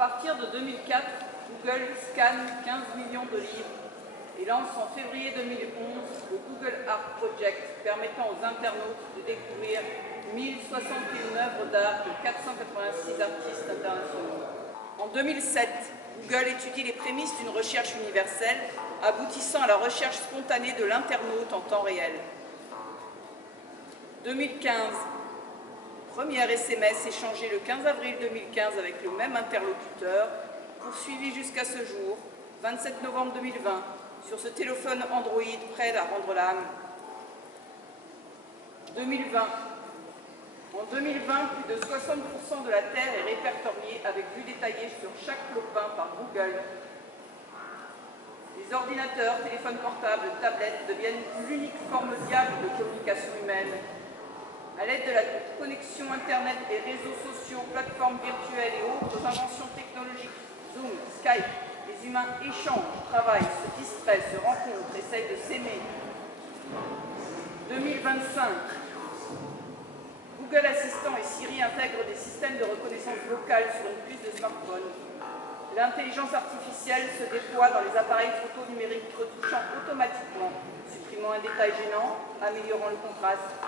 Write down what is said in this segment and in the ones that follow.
partir de 2004, Google scanne 15 millions de livres et lance en février 2011 le Google Art Project, permettant aux internautes de découvrir 1061 œuvres d'art de 486 artistes internationaux. En 2007, Google étudie les prémices d'une recherche universelle, aboutissant à la recherche spontanée de l'internaute en temps réel. 2015, premier SMS échangé le 15 avril 2015 avec le même interlocuteur, poursuivi jusqu'à ce jour, 27 novembre 2020, sur ce téléphone Android prêt à rendre l'âme. 2020. En 2020, plus de 60% de la Terre est répertoriée avec vue détaillée sur chaque clopin par Google. Les ordinateurs, téléphones portables, tablettes deviennent l'unique forme viable de communication humaine. À l'aide de la connexion Internet, des réseaux sociaux, plateformes virtuelles et autres inventions technologiques, Zoom, Skype, les humains échangent, travaillent, se distraient, se rencontrent, essayent de s'aimer. 2025. Google Assistant et Siri intègrent des systèmes de reconnaissance vocale sur une puce de smartphone. L'intelligence artificielle se déploie dans les appareils photo numériques, retouchant automatiquement, supprimant un détail gênant, améliorant le contraste.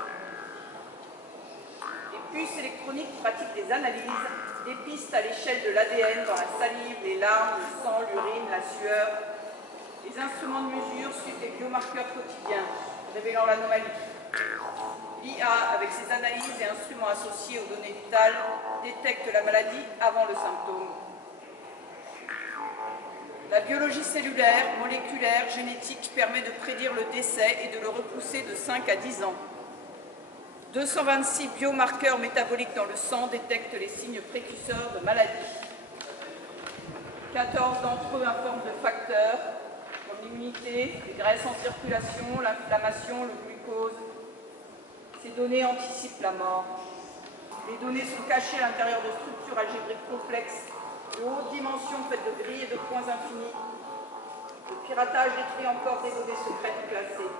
Les puces électroniques pratiquent des analyses, des pistes à l'échelle de l'ADN dans la salive, les larmes, le sang, l'urine, la sueur. Les instruments de mesure suivent des biomarqueurs quotidiens, révélant l'anomalie. L'IA, avec ses analyses et instruments associés aux données vitales, détecte la maladie avant le symptôme. La biologie cellulaire, moléculaire, génétique permet de prédire le décès et de le repousser de 5 à 10 ans. 226 biomarqueurs métaboliques dans le sang détectent les signes précurseurs de maladies. 14 d'entre eux informent de facteurs comme l'immunité, les graisses en circulation, l'inflammation, le glucose. Ces données anticipent la mort. Les données sont cachées à l'intérieur de structures algébriques complexes, de hautes dimensions faites de grilles et de points infinis. Le piratage détruit encore des données secrètes classées.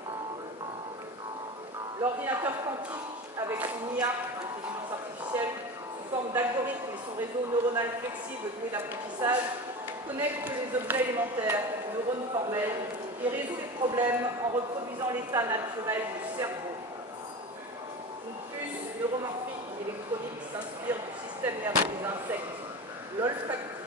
L'ordinateur quantique, avec son IA, intelligence artificielle, sous forme d'algorithme et son réseau neuronal flexible doué d'apprentissage, connecte les objets élémentaires, neurones formels, et résout les problèmes en reproduisant l'état naturel du cerveau. Une puce neuromorphique électronique s'inspire du système nerveux des insectes, l'olfactif.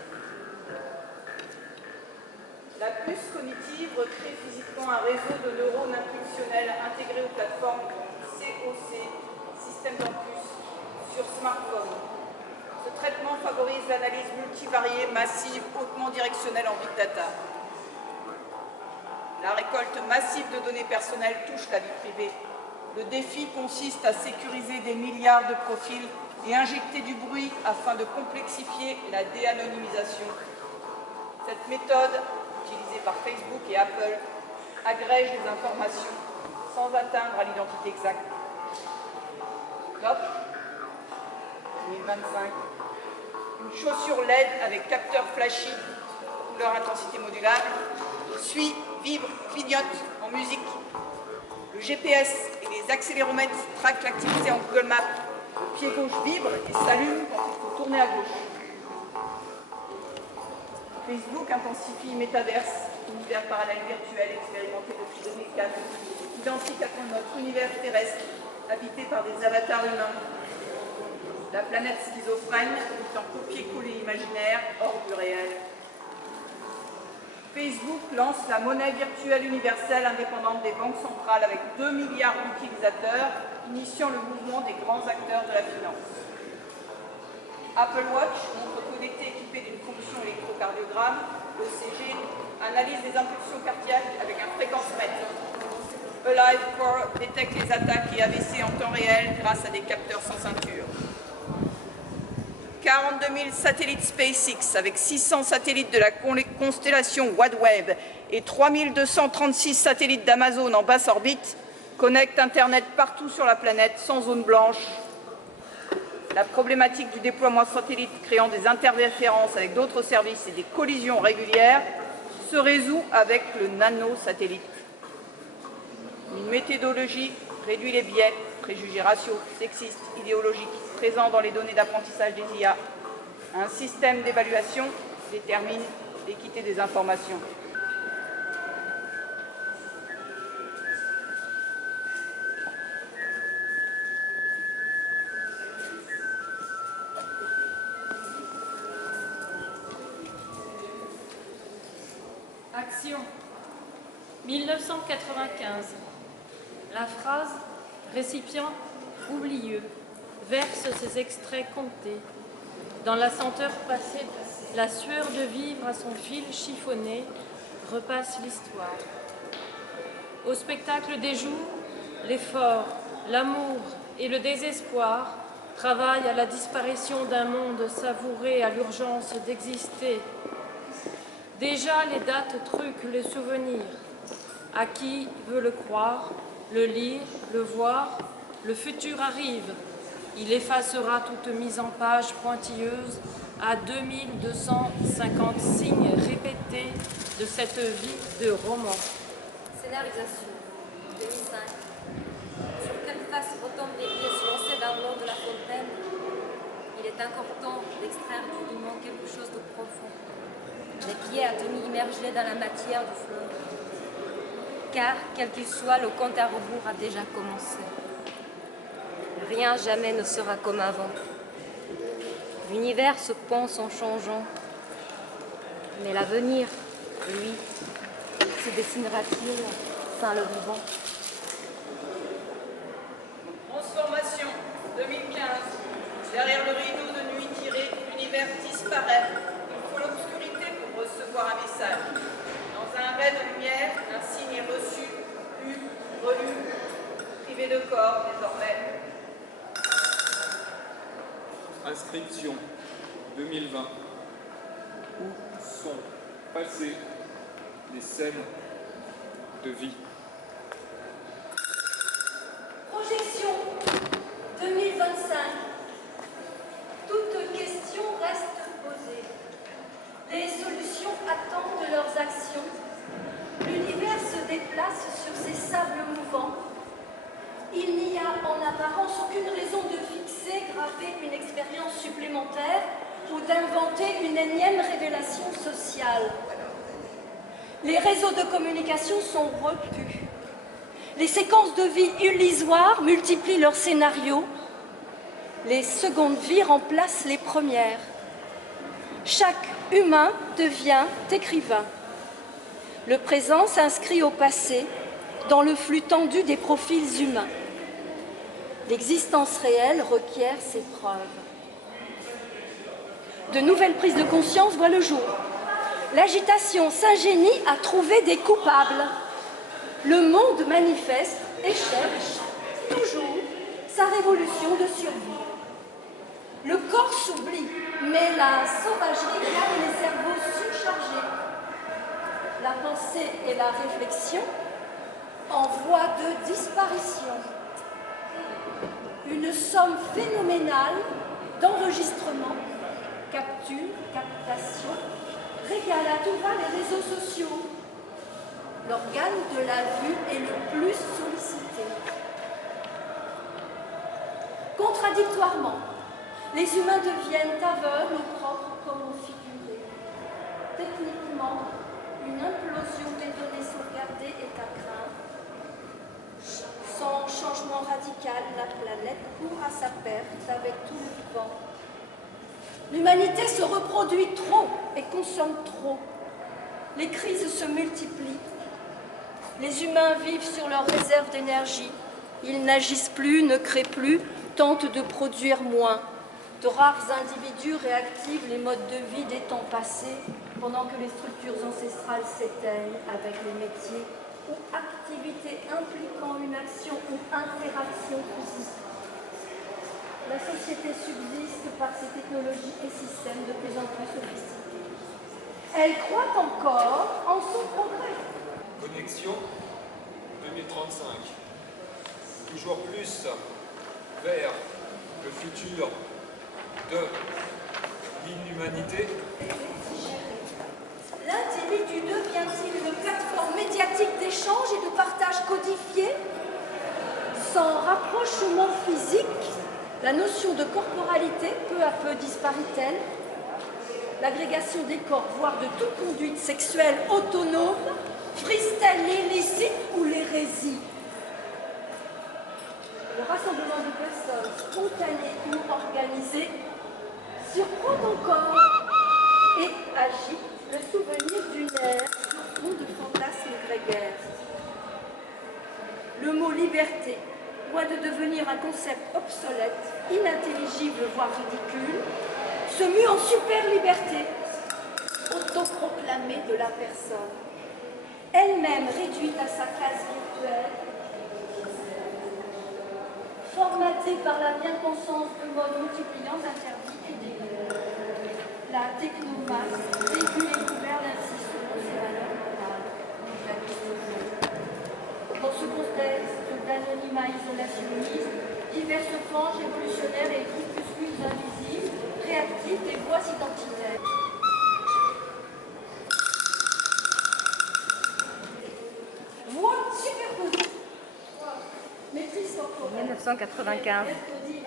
La puce cognitive recrée physiquement un réseau de neurones impulsionnels intégrés aux plateformes COC, système d'Ampus, sur smartphone. Ce traitement favorise l'analyse multivariée, massive, hautement directionnelle en big data. La récolte massive de données personnelles touche la vie privée. Le défi consiste à sécuriser des milliards de profils et injecter du bruit afin de complexifier la déanonymisation. Cette méthode, utilisée par Facebook et Apple, agrège les informations sans atteindre à l'identité exacte. Top 2025. Une chaussure LED avec capteur flashy, couleur intensité modulable, suit, vibre, clignote en musique. Le GPS et les accéléromètres traquent l'activité en Google Maps. Le pied gauche vibre et s'allume quand il faut tourner à gauche. Facebook intensifie Metaverse, univers parallèle virtuel expérimenté depuis 2004, identique à notre univers terrestre, habité par des avatars humains. La planète schizophrène est en copier-coller imaginaire hors du réel. Facebook lance la monnaie virtuelle universelle indépendante des banques centrales avec 2 milliards d'utilisateurs, initiant le mouvement des grands acteurs de la finance. Apple Watch, montre connectée équipée d'une fonction électrocardiogramme, l'ECG, analyse les impulsions cardiaques avec un fréquencemètre. Alive Core détecte les attaques et AVC en temps réel grâce à des capteurs sans ceinture. 42 000 satellites SpaceX avec 600 satellites de la constellation OneWeb et 3 236 satellites d'Amazon en basse orbite connectent Internet partout sur la planète sans zone blanche. La problématique du déploiement satellite créant des interférences avec d'autres services et des collisions régulières se résout avec le nanosatellite. Une méthodologie réduit les biais, préjugés raciaux, sexistes, idéologiques présents dans les données d'apprentissage des IA, Un système d'évaluation détermine l'équité des informations. Action. 1995. La phrase « récipient oublieux » verse ses extraits comptés. Dans la senteur passée, la sueur de vivre à son fil chiffonné repasse l'histoire. Au spectacle des jours, l'effort, l'amour et le désespoir travaillent à la disparition d'un monde savouré à l'urgence d'exister. Déjà les dates truquent le souvenir. À qui veut le croire, le lire, le voir, le futur arrive. Il effacera toute mise en page pointilleuse à 2250 signes répétés de cette vie de roman. Scénarisation 2005. Sur quelle face retombe les pièces lancées dans l'eau de la fontaine? Il est encore temps d'extraire du limon quelque chose de profond. Les pieds à demi immergés dans la matière du fleuve. Car, quel qu'il soit, le compte à rebours a déjà commencé. Rien jamais ne sera comme avant. L'univers se pense en changeant. Mais l'avenir, lui, se dessinera-t-il sans le vivant? Transformation 2015. Derrière le rideau de nuit tiré, l'univers disparaît. Il faut l'obscurité pour recevoir un message. Dans un ray de lumière, un signe est reçu, lu, relu, privé de corps désormais. Inscription 2020. Où sont passées les scènes de vie? Projection 2025. Toute question reste posée. Les solutions attendent leurs actions. L'univers se déplace sur ses sables mouvants. Il n'y a en apparence aucune raison de fixer, graver une expérience supplémentaire ou d'inventer une énième révélation sociale. Les réseaux de communication sont repus. Les séquences de vie illusoires multiplient leurs scénarios. Les secondes vies remplacent les premières. Chaque humain devient écrivain. Le présent s'inscrit au passé, dans le flux tendu des profils humains. L'existence réelle requiert ses preuves. De nouvelles prises de conscience voient le jour. L'agitation s'ingénie à trouver des coupables. Le monde manifeste et cherche toujours sa révolution de survie. Le corps s'oublie, mais la sauvagerie garde les cerveaux surchargés. La pensée et la réflexion en voie de disparition. Une somme phénoménale d'enregistrements, captures, captations, régale à tout va les réseaux sociaux. L'organe de la vue est le plus sollicité. Contradictoirement, les humains deviennent aveugles au propre comme au figuré. Techniquement, une implosion des données sauvegardées est à craindre. Sans changement radical, la planète court à sa perte avec tout le vivant. L'humanité se reproduit trop et consomme trop. Les crises se multiplient. Les humains vivent sur leurs réserves d'énergie. Ils n'agissent plus, ne créent plus, tentent de produire moins. De rares individus réactivent les modes de vie des temps passés, pendant que les structures ancestrales s'éteignent avec les métiers ou activités impliquant une action ou interaction physique. La société subsiste par ses technologies et systèmes de plus en plus sophistiqués. Elle croit encore en son progrès. Connexion 2035. Toujours plus vers le futur de l'inhumanité. L'individu devient-il une plateforme médiatique d'échange et de partage codifié? Sans rapprochement physique, la notion de corporalité peu à peu disparaît-elle? l'agrégation des corps, voire de toute conduite sexuelle autonome, frise-t-elle l'illicite ou l'hérésie? Le rassemblement de personnes spontanées ou organisées surprend encore et agite le souvenir d'une ère sur fond de fantasmes grégaires. Le mot liberté, loin de devenir un concept obsolète, inintelligible, voire ridicule, se mue en super-liberté, autoproclamée de la personne, elle-même réduite à sa classe virtuelle, formatée par la bien-conscience de modes multipliant interdits et dégueux. La technomasse véhicule et gouverne ainsi selon ses valeurs morales. Dans ce contexte d'anonymat isolationniste, diverses franges révolutionnaires et groupuscules invisibles réactivent des voix identitaires. Voix superposées. Maîtrise corporelle. 1995,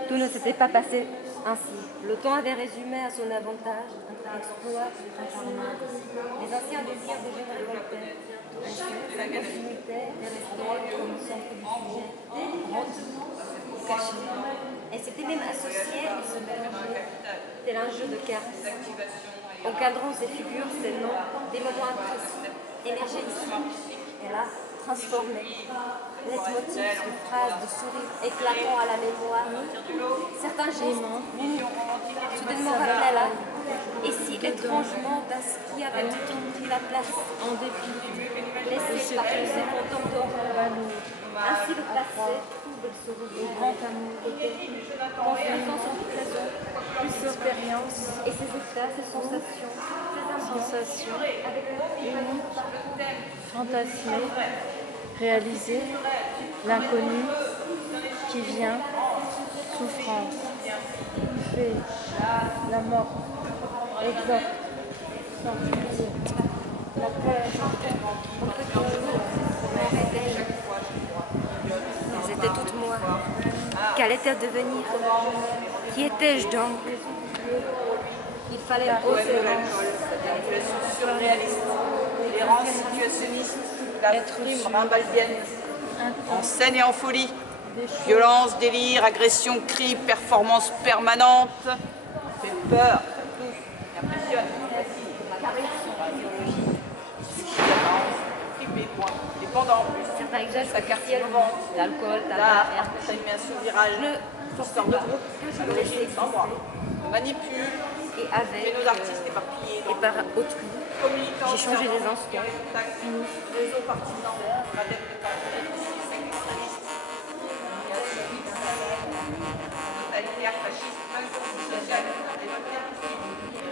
tout ne s'était pas passé ainsi. Le temps avait résumé à son avantage l'exploit du confinement. Les anciens désirs des jeunes révoltaient. La continuité des restés comme centre du sujet, caché. Et s'était même associé et se mélangeait, tel un jeu de cartes. Encadrant ces figures, ces noms, des moments imprécis, émergeaient ici et là, transformés. Leitmotiv, une phrase de sourire éclatant à la mémoire. Certains géments, soudainement rappelaient là. Et si étrangement qui avait pris la place En dépit laissé par ses contemporains. Ainsi le passé trouble se au grand amour, confiance en présent, plus d'expérience, et ses états, ses sensations, sensation, unique, fantasmé, réalisé, l'inconnu qui vient, souffrance, fait, la mort, exorte, sentir, la peur, elles étaient toutes moi. Qu'allait-elle devenir? Qui étais-je donc? Il fallait oser. Manipulation surréaliste, l'errance situationniste, la prime rimbaldienne, en scène et en folie, violence, délire, agression, cri, performance permanente, fait peur, touche, impressionne, fascine, dépendant en plus, Certains exagèrent sa carte partielle, innovante, l'alcool, tabac, l'art, air. animation virage, sorte de groupe, à l'origine sans moi, manipule, Et avec, fait nos artistes éparpillés et par autrui, communicants, j'ai changé les instants. réseau partisan, adepte de totalitaire, fasciste, social,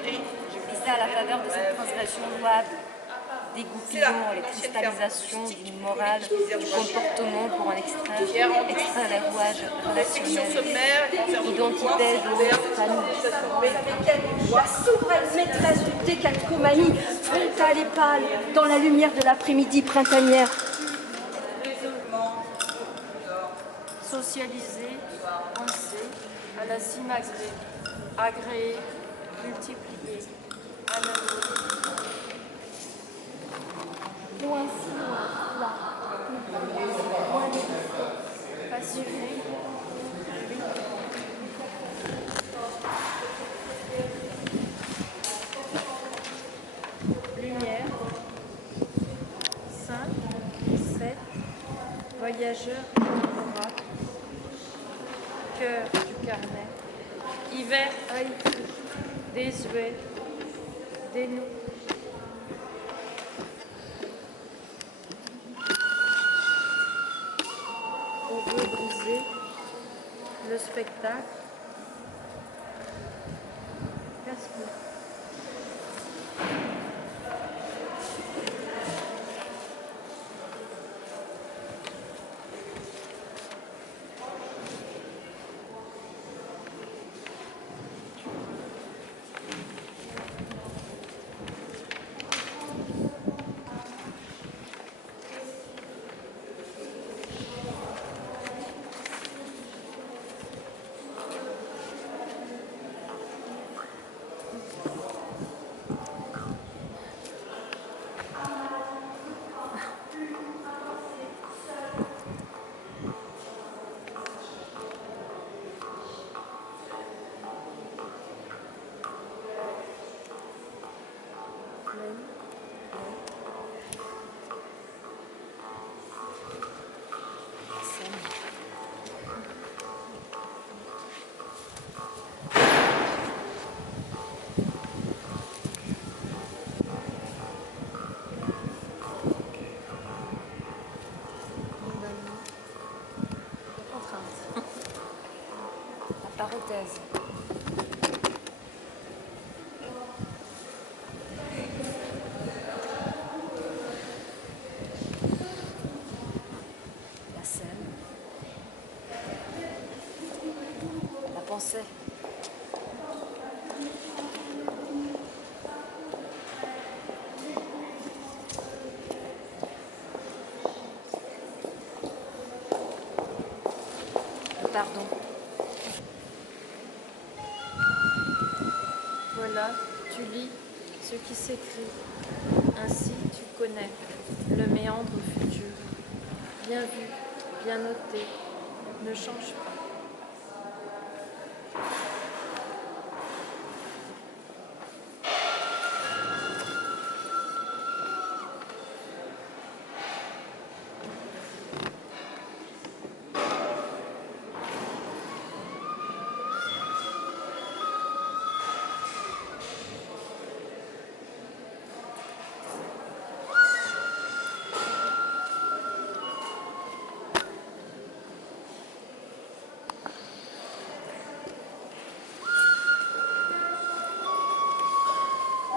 Et ça à la faveur de cette transgression louable, dégoupillant les cristallisations d'une morale, du comportement pour en extraire les rouages relationnels, identité de famille. Avec elle, la souveraine maîtresse du décalcomanie, frontale et pâle, dans la lumière de l'après-midi printanière. socialisé, pensé, à la cime agréé, multiplié, anonyme. Loin, si loin, là. Loin des Passionné, lumière, 5, 7, voyageur oracle, cœur du carnet, hiver Haïti, désuet, dénou. On veut briser le spectacle. Casse-cou. sais. Pardon. Voilà, tu lis ce qui s'écrit. Ainsi tu connais le méandre futur. Bien vu, bien noté, ne change pas.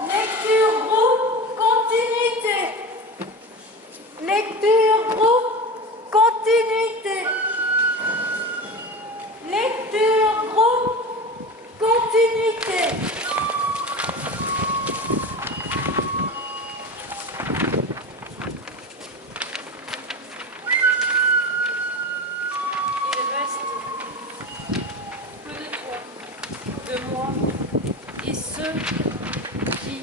Lecture groupe, continuité. Lecture groupe, continuité. Lecture groupe, continuité. Il reste peu de toi, de moi, et ceux qui,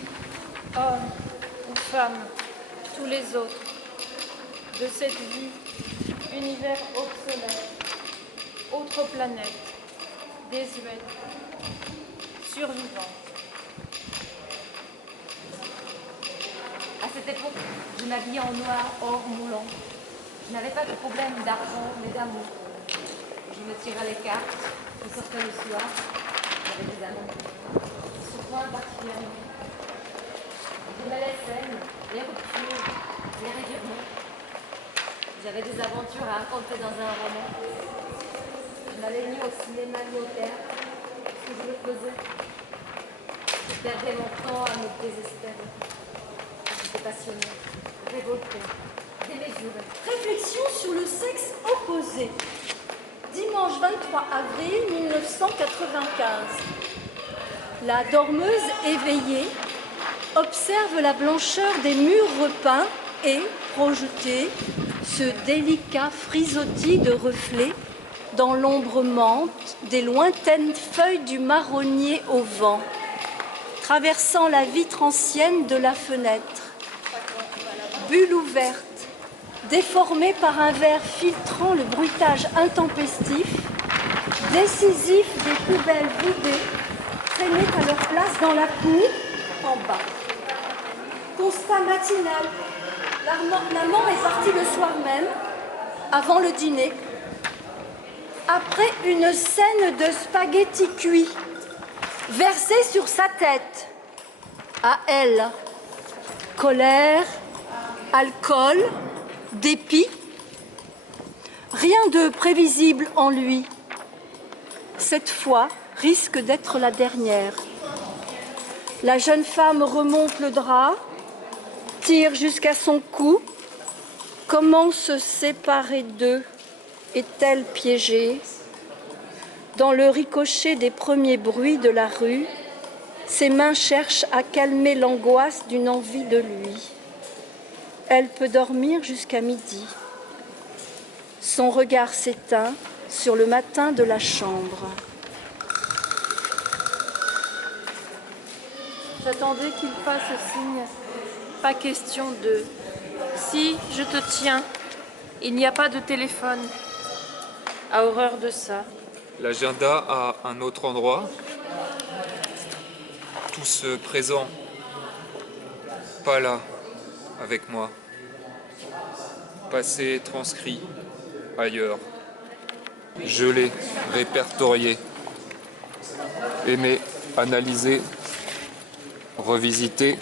hommes ou femmes, tous les autres, de cette vie, univers obsolète, autre planète, désuète, survivante. À cette époque, je m'habillais en noir, or moulant. Je n'avais pas de problème d'argent, mais d'amour. Je me tirais les cartes, je sortais le soir, j'avais des amis. Ce point particulièrement. J'aimais les scènes, les ruptures, les revirements. J'avais des aventures à raconter dans un roman. Je n'allais ni au cinéma ni au théâtre, ce que je le faisais. Je perdais mon temps à me désespérer. J'étais passionnée, révoltée, démesurée. Réflexion sur le sexe opposé. Dimanche 23 avril 1995. La dormeuse éveillée observe la blancheur des murs repeints et, projeté, ce délicat frisottis de reflets dans l'ombre menthe des lointaines feuilles du marronnier au vent, traversant la vitre ancienne de la fenêtre. Bulle ouverte, déformée par un verre filtrant le bruitage intempestif, décisif des poubelles vidées, traînaient à leur place dans la cour, en bas. Constat matinal. L'amant est parti le soir même, avant le dîner, après une scène de spaghettis cuits, versés sur sa tête. À elle, colère, alcool, dépit, rien de prévisible en lui. Cette fois risque d'être la dernière. La jeune femme remonte le drap, tire jusqu'à son cou. Comment se séparer d'eux? Est-elle piégée? Dans le ricochet des premiers bruits de la rue, ses mains cherchent à calmer l'angoisse d'une envie de lui. Elle peut dormir jusqu'à midi. Son regard s'éteint sur le matin de la chambre. J'attendais qu'il fasse signe. Pas question de « Si, je te tiens ». Il n'y a pas de téléphone. À horreur de ça. L'agenda à un autre endroit. Tout ce présent. Pas là, avec moi. Passé transcrit ailleurs. Gelé, répertorié. Aimé, analysé, revisité,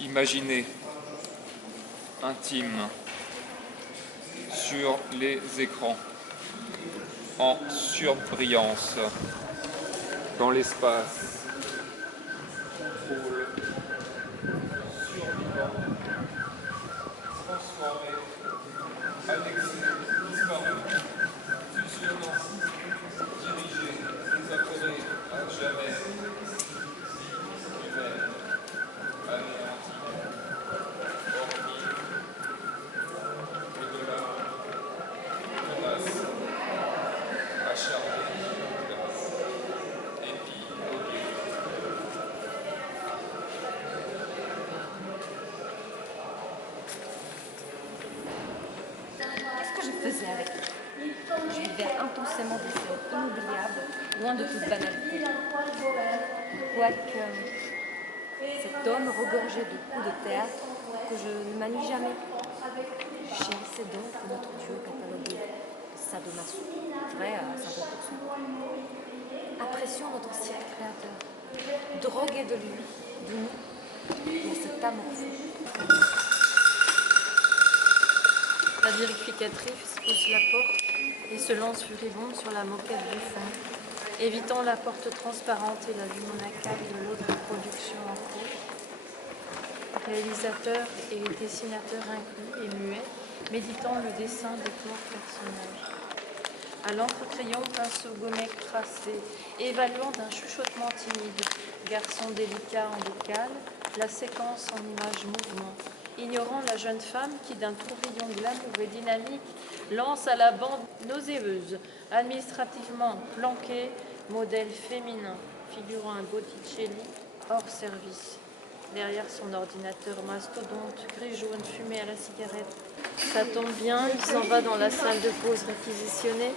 imaginé, intime, sur les écrans, en surbrillance, dans l'espace, contrôle, survivant, transformé, annexé, disparu, fusionnant, dirigé, désappelé. intensément des scènes inoubliables, loin de toute banalité. Quoique cet homme regorgé de coups de théâtre que je ne manie jamais, gémissait donc notre Dieu catalogué sadomaso, vrai à 50%. Apprécions notre ciel créateur, drogué de lui, de nous, et cet amour. La vérificatrice pousse la porte et se lance furibonde sur la moquette du fond, évitant la porte transparente et la vue monacale de l'autre production en cours. Réalisateur et dessinateur inclus et muet, méditant le dessin des corps personnages. À l'encre-crayon pince au gommette tracé, évaluant d'un chuchotement timide, garçon délicat en décale, la séquence en image mouvement, ignorant la jeune femme qui, d'un tourbillon glamour et dynamique, lance à la bande nauséeuse, administrativement planquée, modèle féminin, figurant un Botticelli hors service. Derrière son ordinateur mastodonte, gris-jaune fumé à la cigarette. Ça tombe bien, il s'en va dans la salle de pause réquisitionnée,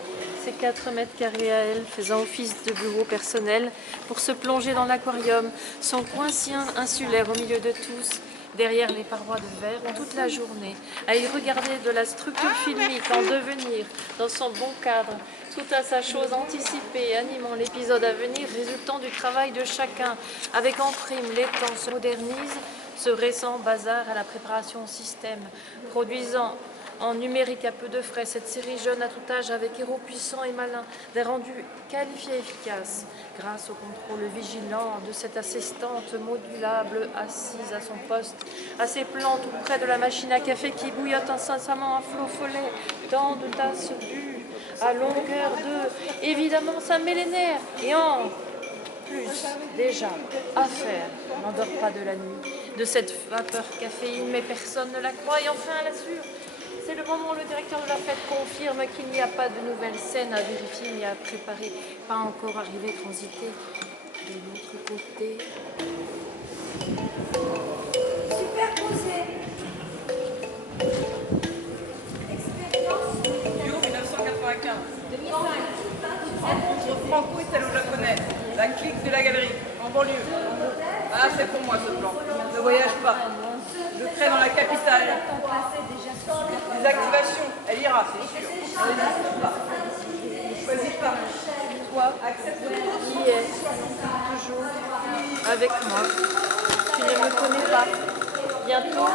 ses 4 mètres carrés à elle, faisant office de bureau personnel, pour se plonger dans l'aquarium, son coin si insulaire au milieu de tous, derrière les parois de verre, toute la journée, à y regarder de la structure filmique en devenir, dans son bon cadre, tout à sa chose anticipée, animant l'épisode à venir, résultant du travail de chacun, avec en prime les temps se modernisent, ce récent bazar à la préparation au système, produisant en numérique à peu de frais cette série jeune à tout âge avec héros puissants et malins, des rendus qualifiés et efficaces, grâce au contrôle vigilant de cette assistante modulable assise à son poste, à ses plans tout près de la machine à café qui bouillotte incessamment un flot follet, tant de tasses bues, à longueur de, évidemment, sa millénaire, et en plus, déjà, à faire, n'endort pas de la nuit, de cette vapeur caféine, mais personne ne la croit, et enfin elle assure. C'est le moment où le directeur de la fête confirme qu'il n'y a pas de nouvelle scène à vérifier ni à préparer, pas encore arrivé transité. De l'autre côté... Superposé. Expérience. Bio 1995. Rencontre franco-italo-japonaise. La clique de la galerie, en banlieue. Ah, c'est pour moi ce plan. Ne voyage pas. Je serai dans la capitale. Les activations, elle ira, c'est sûr. Ne choisis pas. Toi, Accepte qui es toujours avec moi. Tu ne me connais pas. Bientôt,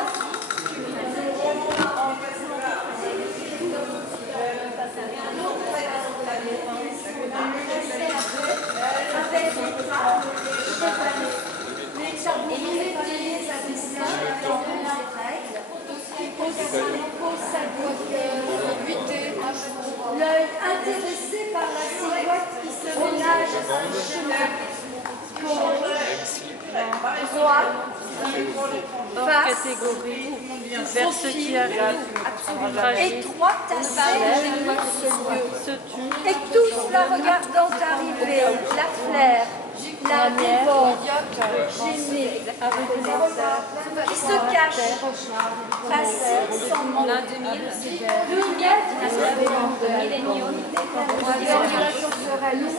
L'œil intéressé par la silhouette qui se ménage à son chemin. Gauche, droite, hors face, catégorie, vers ce qui arrive, fragile, étroite à celle se tue, et tous la regardant arriver, la flaire, la dévore, gênée, qui se cache, passée sans mot. L'un 2000,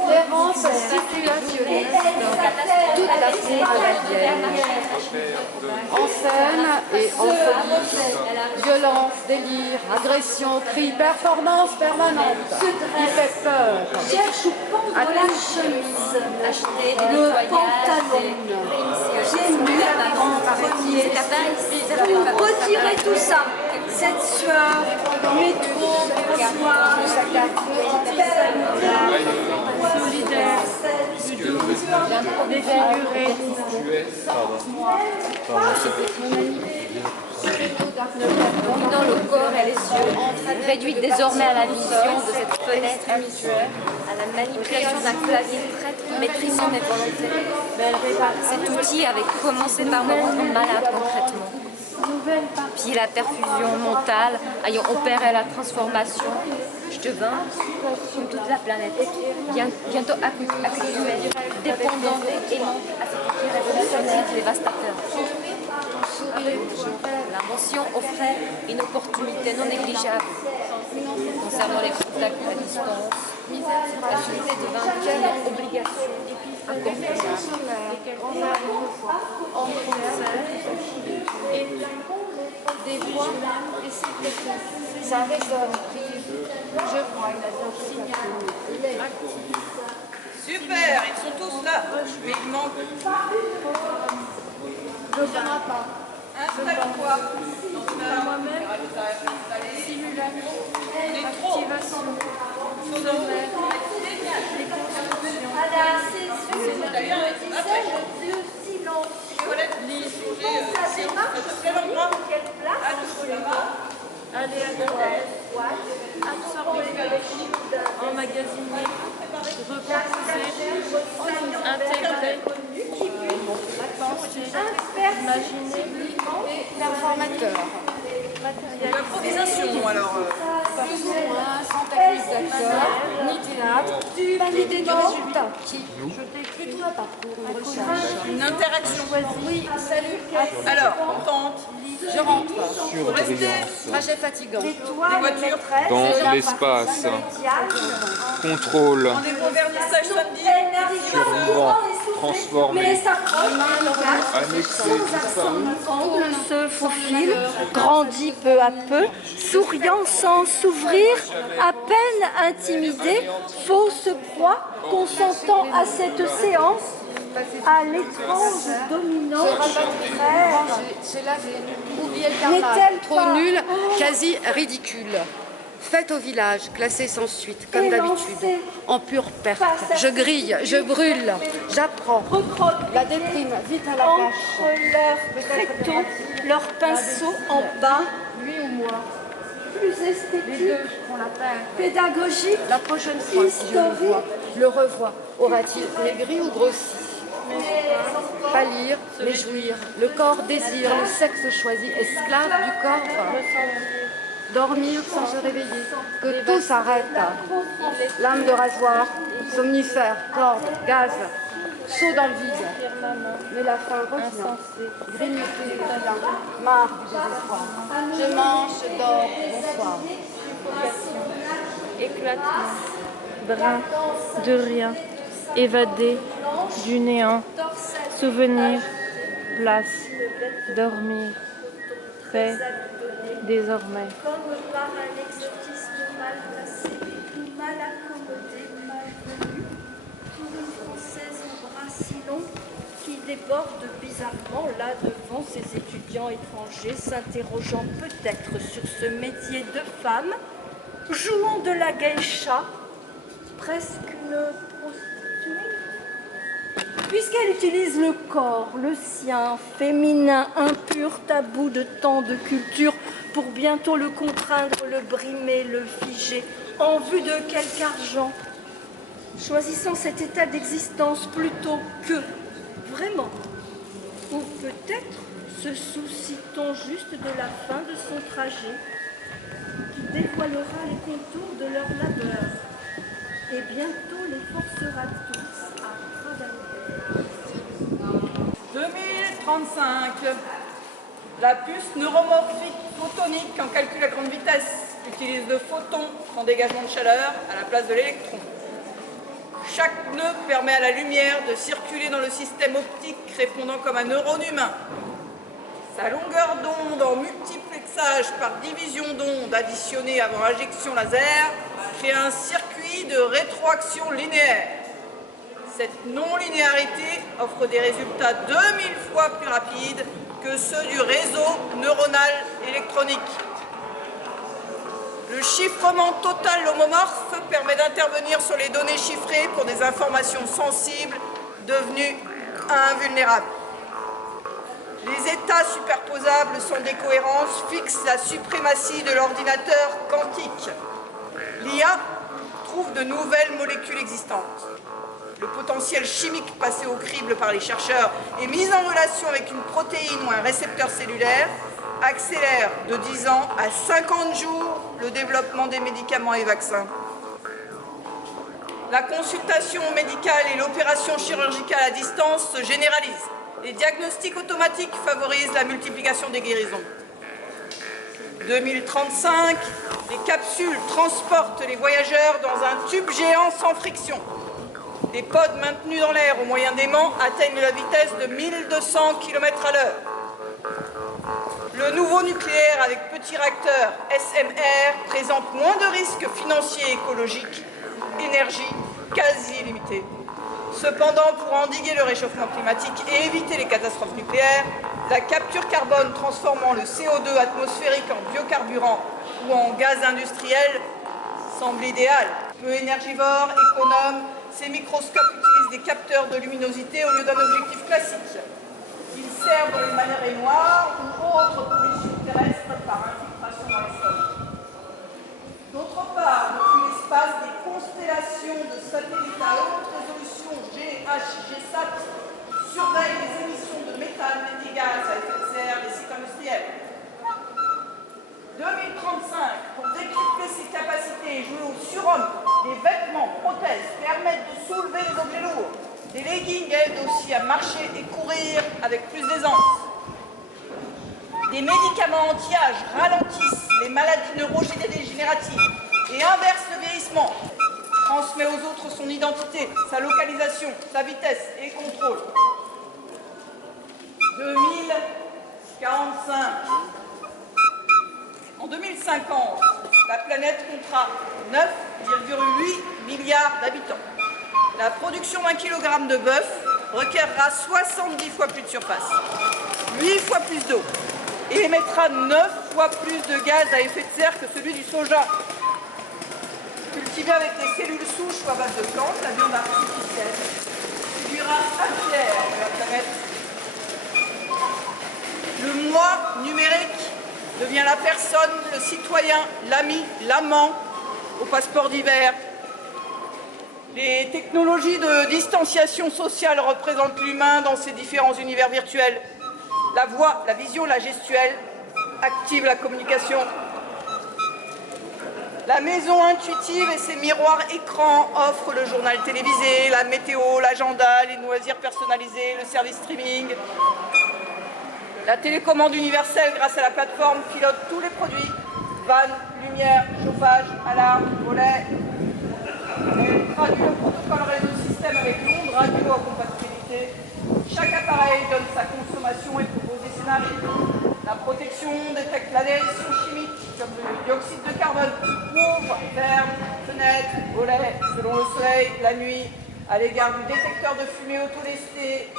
L'errance situationniste, toute la vie quotidienne, en scène et en folie, violence, délire, agression, cri, performance permanente, il fait peur. Cherche où pendre la chemise, acheter le pantalon, gémir en premier, pour retirer tout ça, cette sueur, métro, soir, solidaire, défiguré, dominant le corps et les yeux, réduite désormais à la vision de cette fenêtre habituelle, à la manipulation d'un clavier traître maîtrisant mes volontés. Cet outil avait commencé par me rendre malade concrètement. Puis la perfusion mentale ayant opéré la transformation, je devins, comme toute la planète, bientôt accoutumée, dépendante et aimante à cet outil révolutionnaire dévastateur. L'invention offrait une opportunité non négligeable concernant les contacts à distance, facilité de vaincre obligation des voix et ses techniques. Ça résonne, je vois, il a bien signalé. Super, ils sont tous là. Mais il manque. Je ne viendrai pas. Installe-toi. Moi-même, simulation, activation, sommaire, À la césure, je me disais le silence. Ça démarche sur quelle place aléatoire, absorber, emmagasiner, reposer, intégrer, penser, imaginer, L'informateur. L'improvisation alors. Plus ou moins, sans technique d'acteur, ni théâtre, ni idée du résultat. Qui plutôt un parcours, une recherche. Une interaction. Oui, salut. Alors, on tente. Je rentre. Restez. Trajet fatigant. Des voitures. Dans l'espace. Contrôle. Rendez-vous au vernissage samedi. Survivant. Transformé. Annexé. L'ensemble se faufile, grandit peu à peu, souriant sans s'ouvrir, à peine intimidé, fausse proie, consentant à cette séance, à l'étrange dominante frère. C'est là, j'ai oublié le carnage. N'est-elle Trop pas nul, quasi ridicule. Fête au village, classée sans suite, comme d'habitude. En pure perte. Je grille, je brûle, j'apprends. La déprime, vite à la Entre cache. leurs tréteaux, leurs pinceaux en bas, Lui ou moi, plus les esthétique, deux font la paire. pédagogique, La prochaine fois, si je le vois, le revois, aura-t-il maigri ou grossi? Pâlir, mais jouir, le corps désire, le sexe choisi, esclave du corps. Dormir sans se réveiller, que tout s'arrête. Lame de rasoir, somnifère, corde, gaz, saut dans le vide. Mais la faim revient, grignoter, marre du désespoir. Je mange, je dors, bonsoir. éclatement, brin de rien, évadé du néant, souvenir, place, dormir, paix, désormais. comme par un exotisme mal placé, ou mal accommodé, mal venu, pour une Française au bras si long qui déborde bizarrement là devant ses étudiants étrangers, s'interrogeant peut-être sur ce métier de femme, jouant de la geisha, presque une prostituée. Puisqu'elle utilise le corps, le sien, féminin, impur, tabou de tant de culture, pour bientôt le contraindre, le brimer, le figer, en vue de quelque argent, choisissant cet état d'existence plutôt que vraiment, ou peut-être se soucie-t-on juste de la fin de son trajet, qui dévoilera les contours de leur labeur, et bientôt les forcera tous à travailler. 2035. La puce neuromorphique photonique en calcul à grande vitesse utilise le photon en dégagement de chaleur à la place de l'électron. Chaque nœud permet à la lumière de circuler dans le système optique répondant comme un neurone humain. Sa longueur d'onde en multiplexage par division d'onde additionnée avant injection laser crée un circuit de rétroaction linéaire. Cette non-linéarité offre des résultats 2000 fois plus rapides que ceux du réseau neuronal électronique. Le chiffrement total homomorphe permet d'intervenir sur les données chiffrées pour des informations sensibles devenues invulnérables. Les états superposables sans décohérence fixent la suprématie de l'ordinateur quantique. L'IA trouve de nouvelles molécules existantes. Le potentiel chimique passé au crible par les chercheurs et mis en relation avec une protéine ou un récepteur cellulaire accélère de 10 ans à 50 jours le développement des médicaments et vaccins. La consultation médicale et l'opération chirurgicale à distance se généralisent. Les diagnostics automatiques favorisent la multiplication des guérisons. 2035, les capsules transportent les voyageurs dans un tube géant sans friction. Les pods maintenus dans l'air au moyen d'aimants atteignent la vitesse de 1200 km/h. Le nouveau nucléaire avec petit réacteur SMR présente moins de risques financiers et écologiques, énergie quasi illimitée. Cependant, pour endiguer le réchauffement climatique et éviter les catastrophes nucléaires, la capture carbone transformant le CO2 atmosphérique en biocarburant ou en gaz industriel semble idéale. Peu énergivore, économe, ces microscopes utilisent des capteurs de luminosité au lieu d'un objectif classique. Ils servent dans les marées noires ou autres pollutions terrestres par infiltration dans les sols. D'autre part, depuis l'espace, des constellations de satellites à haute résolution GHGSat surveillent les émissions de méthane et des gaz à effet de serre des sites industriels. 2035, pour décupler ses capacités et jouer au surhomme, les vêtements, prothèses permettent de soulever les objets lourds. Les leggings aident aussi à marcher et courir avec plus d'aisance. Des médicaments anti-âge ralentissent les maladies neurodégénératives et inversent le vieillissement. Transmet aux autres son identité, sa localisation, sa vitesse et contrôle. 2045. En 2050, la planète comptera 9,8 milliards d'habitants. La production d'un kilogramme de bœuf requerra 70 fois plus de surface, 8 fois plus d'eau et émettra 9 fois plus de gaz à effet de serre que celui du soja. Cultivé avec des cellules souches ou à base de plantes, la viande artificielle réduira un tiers de la planète. Le moi numérique devient la personne, le citoyen, l'ami, l'amant au passeport d'hiver. Les technologies de distanciation sociale représentent l'humain dans ses différents univers virtuels. La voix, la vision, la gestuelle activent la communication. La maison intuitive et ses miroirs écrans offrent le journal télévisé, la météo, l'agenda, les loisirs personnalisés, le service streaming. La télécommande universelle, grâce à la plateforme, pilote tous les produits. Vannes, lumière, chauffage, alarme, volet. Elle traduit le protocole réseau système avec l'onde radio à compatibilité. Chaque appareil donne sa consommation et propose des scénarios. La protection détecte l'adhésion chimique, comme le dioxyde de carbone. Ouvre, ferme, fenêtre, volet, selon le soleil, la nuit, à l'égard du détecteur de fumée autotesté,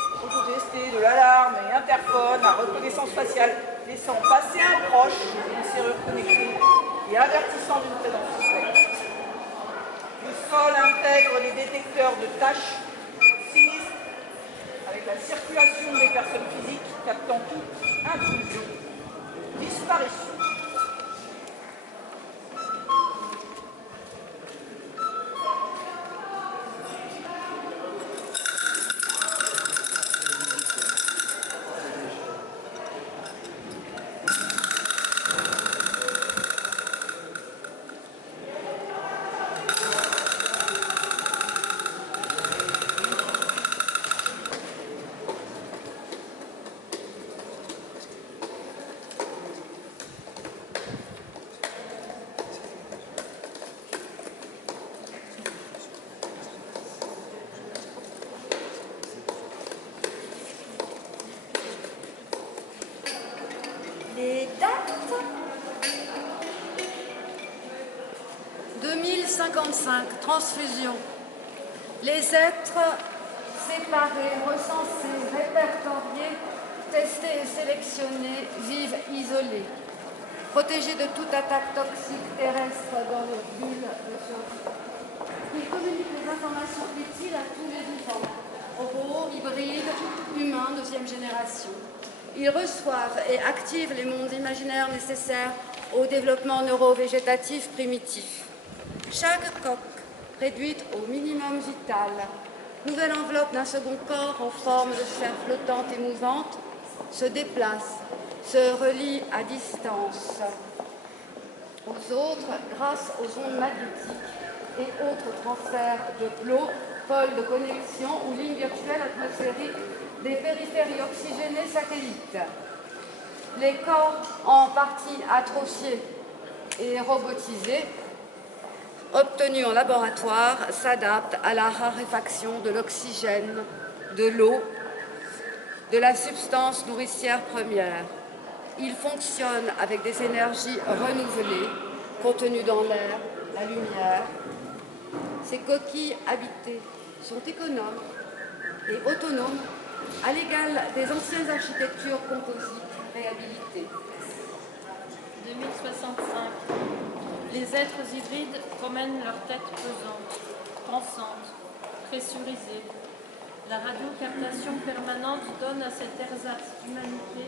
de l'alarme et interphone, la reconnaissance faciale, laissant passer un proche, une serrure connectée et avertissant d'une présence suspecte. Le sol intègre les détecteurs de tâches sinistres avec la circulation des personnes physiques captant toute intrusion, disparition. Les dates 2055, transfusion. Les êtres séparés, recensés, répertoriés, testés et sélectionnés vivent isolés, protégés de toute attaque toxique terrestre dans leur bulle de survie. Ils communiquent les informations utiles à tous les vivants, robots, hybrides, humains, deuxième génération. Ils reçoivent et activent les mondes imaginaires nécessaires au développement neurovégétatif primitif. Chaque coque, réduite au minimum vital, nouvelle enveloppe d'un second corps en forme de sphère flottante et mouvante, se déplace, se relie à distance aux autres grâce aux ondes magnétiques et autres transferts de pôles de connexion ou lignes virtuelles atmosphériques des périphéries oxygénées satellites. Les corps en partie atrophiés et robotisés obtenus en laboratoire s'adaptent à la raréfaction de l'oxygène, de l'eau, de la substance nourricière première. Ils fonctionnent avec des énergies renouvelées, contenues dans l'air, la lumière. Ces coquilles habitées sont économes et autonomes, à l'égal des anciennes architectures composites réhabilitées. 2065. Les êtres hybrides promènent leur tête pesante, pensante, pressurisée. La radiocaptation permanente donne à cette ersatz d'humanité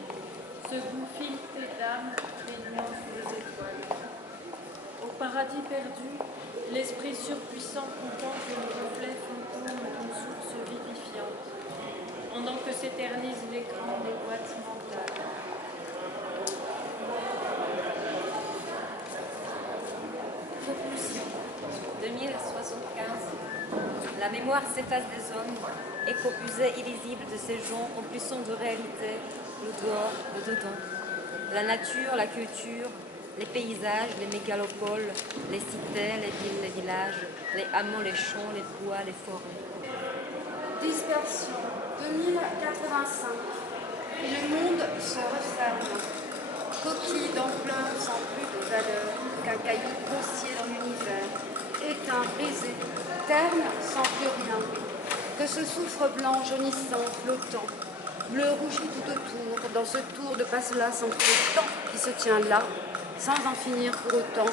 ce goût filtré d'âme régnant sous les étoiles. Au paradis perdu, l'esprit surpuissant contemple le reflet fantôme d'une source vivifiante, pendant que s'éternise l'écran des boîtes mentales. Conclusion 2075. La mémoire s'efface des hommes, éco-pusée illisible de ces gens en plus de réalité, le dehors, le dedans. La nature, la culture, les paysages, les mégalopoles, les cités, les villes, les villages, les hameaux, les champs, les bois, les forêts. Dispersion 2085. Et le monde se referme. Coquille d'ampleur sans plus de valeur qu'un caillou grossier dans l'univers, éteint, brisé, terne sans plus rien, que ce soufre blanc jaunissant, flottant, bleu rougi tout autour, dans ce tour de passe-là sans temps qui se tient là, sans en finir pour autant,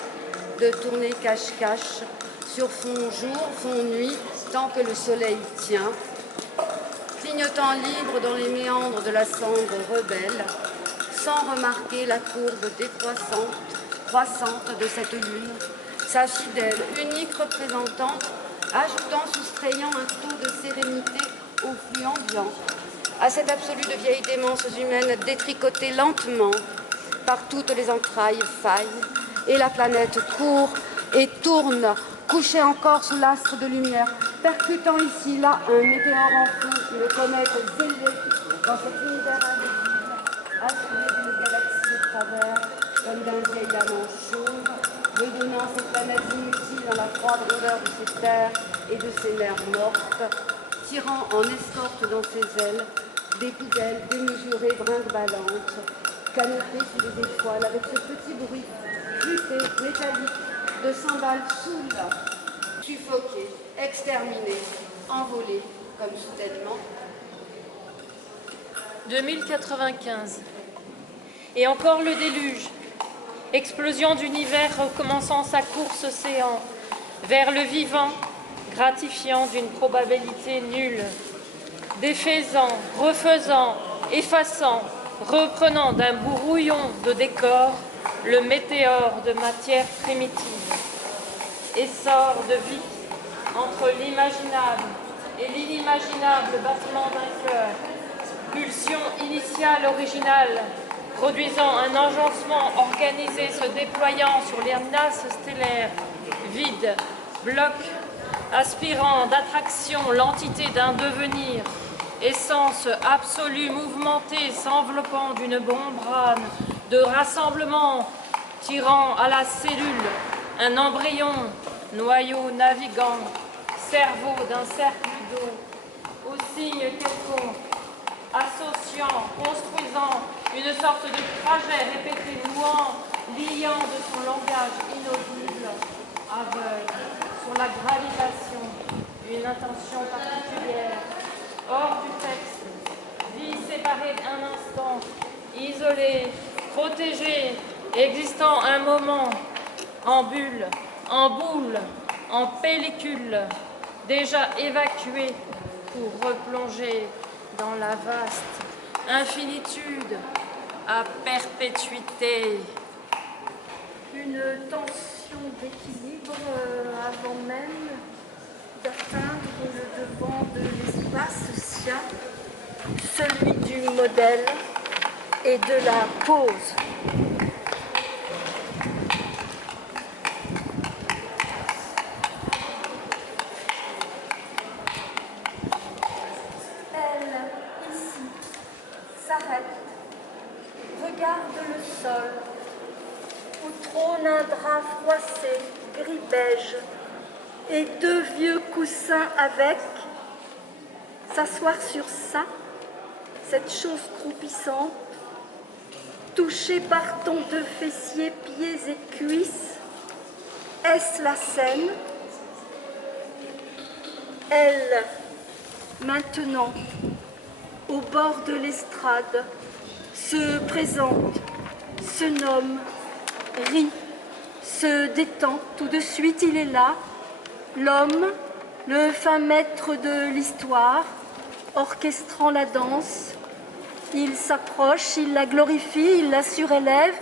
de tourner cache-cache, sur fond jour, fond nuit, tant que le soleil tient, clignotant libre dans les méandres de la cendre rebelle, sans remarquer la courbe décroissante, croissante de cette lune, sa fidèle, unique représentante, ajoutant, soustrayant un taux de sérénité au flux ambiant, à cet absolu de vieilles démences humaines détricotées lentement par toutes les entrailles failles, et la planète court et tourne, couchée encore sous l'astre de lumière, percutant ici, là, un météore en feu, une comète zélée dans cet univers invisible, assuré d'une galaxie de travers, comme d'un vieil amant chauve, redonnant ces planètes inutiles dans la froide odeur de ces terres et de ces mers mortes, tirant en escorte dans ses ailes des poubelles démesurées brinque-ballantes, canopées sous les étoiles avec ce petit bruit flûté, métallique, de cymbales saoules, suffoquées, exterminées, envolées comme soudainement. 2095. Et encore le déluge. Explosion d'univers recommençant sa course océan vers le vivant, gratifiant d'une probabilité nulle. Défaisant, refaisant, effaçant, reprenant d'un brouillon de décor le météore de matière primitive. Essor de vie entre l'imaginable et l'inimaginable battement d'un cœur. Pulsion initiale originale, produisant un enjancement organisé se déployant sur les masses stellaires, vide, bloc, aspirant d'attraction l'entité d'un devenir, essence absolue mouvementée s'enveloppant d'une membrane de rassemblement, tirant à la cellule un embryon, noyau navigant, cerveau d'un cercle d'eau, au signe quelconque, associant, construisant une sorte de trajet répété, nouant, liant de son langage inaudible, aveugle, sur la gravitation, une intention particulière, hors du texte, vie séparée d'un instant, isolée, protégée, existant un moment, en bulle, en boule, en pellicule, déjà évacuée pour replonger dans la vaste infinitude à perpétuité. Une tension d'équilibre avant même d'atteindre le devant de l'espace sien, celui du modèle et de la pose. s'arrête, regarde le sol, où trône un drap froissé, gris-beige, et deux vieux coussins avec, s'asseoir sur ça, cette chose croupissante, touchée par ton deux fessiers, pieds et cuisses, est-ce la scène? Elle, maintenant, au bord de l'estrade, se présente, se nomme, rit, se détend. Tout de suite, il est là, l'homme, le fin maître de l'histoire, orchestrant la danse. Il s'approche, il la glorifie, il la surélève.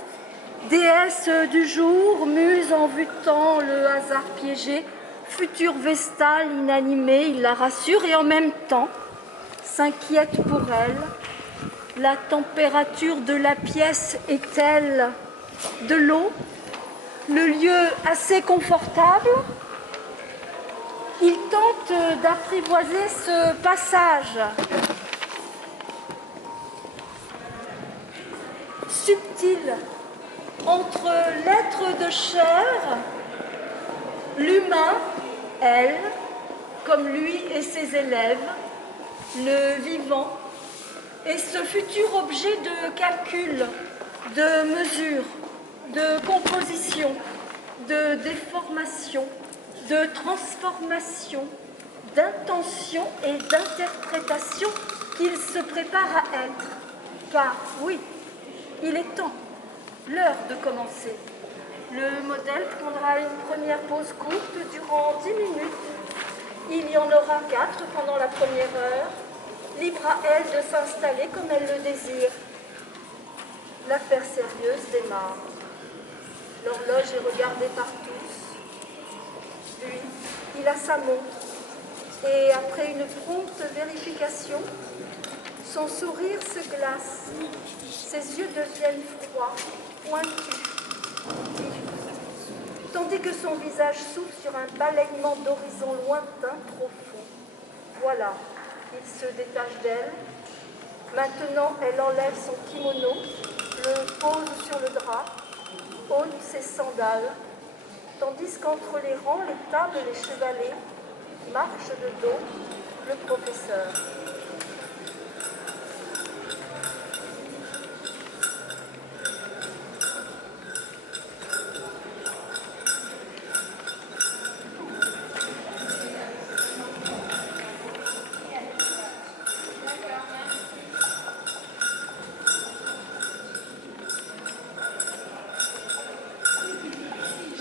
Déesse du jour, muse en butant le hasard piégé, future vestale inanimée, il la rassure et en même temps s'inquiète pour elle. La température de la pièce est-elle de l'eau? Le lieu assez confortable? Il tente d'apprivoiser ce passage. Subtil entre l'être de chair, l'humain, elle, comme lui et ses élèves, le vivant, et ce futur objet de calcul, de mesure, de composition, de déformation, de transformation, d'intention et d'interprétation qu'il se prépare à être. Car oui, il est temps, l'heure de commencer. Le modèle prendra une première pause courte durant 10 minutes. Il y en aura 4 pendant la première heure. Libre à elle de s'installer comme elle le désire. L'affaire sérieuse démarre. L'horloge est regardée par tous. Lui, il a sa montre. Et après une prompte vérification, son sourire se glace. Ses yeux deviennent froids, pointus, tandis que son visage s'ouvre sur un balayement d'horizon lointain, profond. Voilà, il se détache d'elle. Maintenant, elle enlève son kimono, le pose sur le drap, ôte ses sandales, tandis qu'entre les rangs, les tables et les chevalets marche de dos le professeur.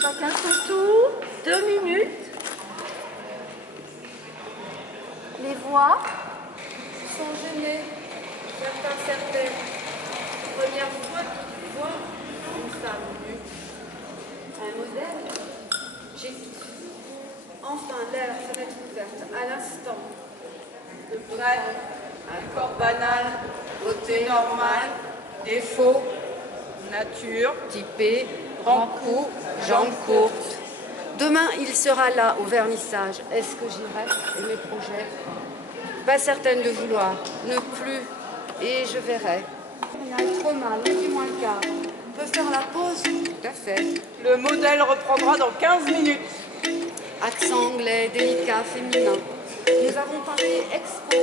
Chacun son tour, 2 minutes. Les voix sont gênées, certaines. Première fois qu'il voit une femme nue. Un modèle, j'écoute. Enfin, l'air fenêtre ouverte, à l'instant. De près, un corps banal, beauté normale, défaut, nature, Typé, grand cou, jambes courtes. Demain, il sera là au vernissage. Est-ce que j'irai et mes projets? Pas certaine de vouloir, ne plus, et je verrai. Il a trop mal, mais du moins le quart. On peut faire la pause? Tout à fait. le modèle reprendra dans 15 minutes. Accent anglais, délicat, féminin. Nous avons parlé expo,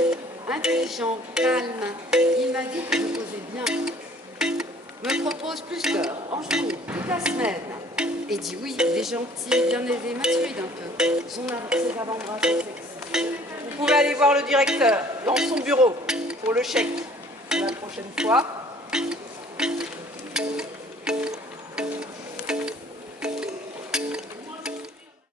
intelligent, calme. Il m'a dit que je posais bien. Me propose plus d'heures, en journée, toute la semaine. Et dit oui, des gentils, bien élevés, m'intimide un peu. Ses avant-bras sont sexy. Vous pouvez aller voir le directeur dans son bureau pour le chèque. La prochaine fois,